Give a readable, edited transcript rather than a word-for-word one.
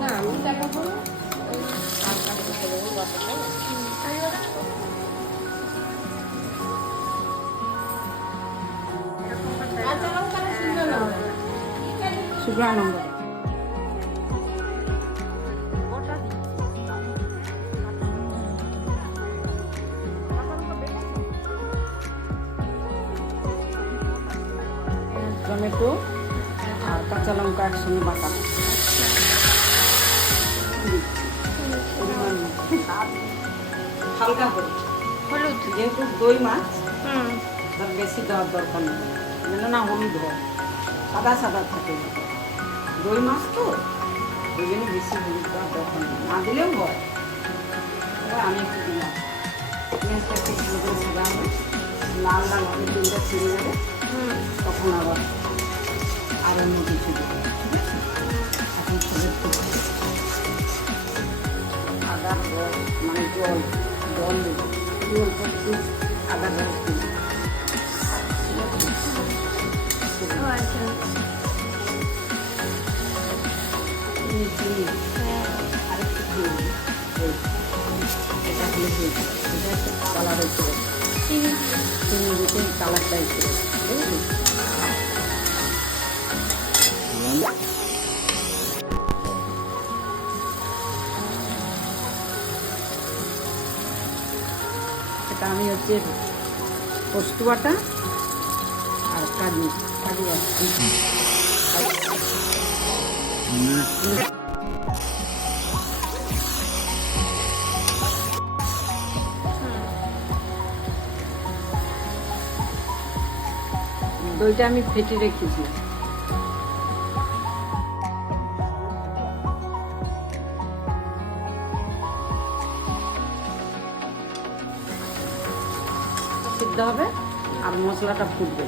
না আমি দেখাবো ওই আর কাছে চলে যাবো বাসাটা। শুভ্রানন্দ টমেটো আর কাঁচা লঙ্কা একসঙ্গে বাটা হালকা করে হলুদ। যেহেতু দই মাছ তার বেশি দেওয়ার দরকার নেই, যেন না হলুদ হয়, সাদা সাদা থাকে। দই মাছ তো ওই জন্য বেশি হলুদ দেওয়ার দরকার নেই, না দিলেও হয়। এবার আমি একটু দিলাম পেঁয়াজটা একটু ভালো করে সাদা হবে, লাল লাল হবে, তেলটা ছেড়ে যাবে, তখন আবার আর অন্য কিছু দেবো। ঠিক আছে, এখন আদার রস মানে জল দেবো, অল্প একটু আদার রস দেবো। আরেকটু দিয়ে দিই, এটা হলে দিয়ে দিই, এটা একটা কালার হচ্ছে, চিনি দিতে কালারটা হচ্ছে, বুঝলি? এটা আমি হচ্ছে পোস্ত বাটা আর কাজু আসছি। দইটা আমি ফেটে রেখেছি। সিদ্ধ হবে আর মশলাটা ফুটবে।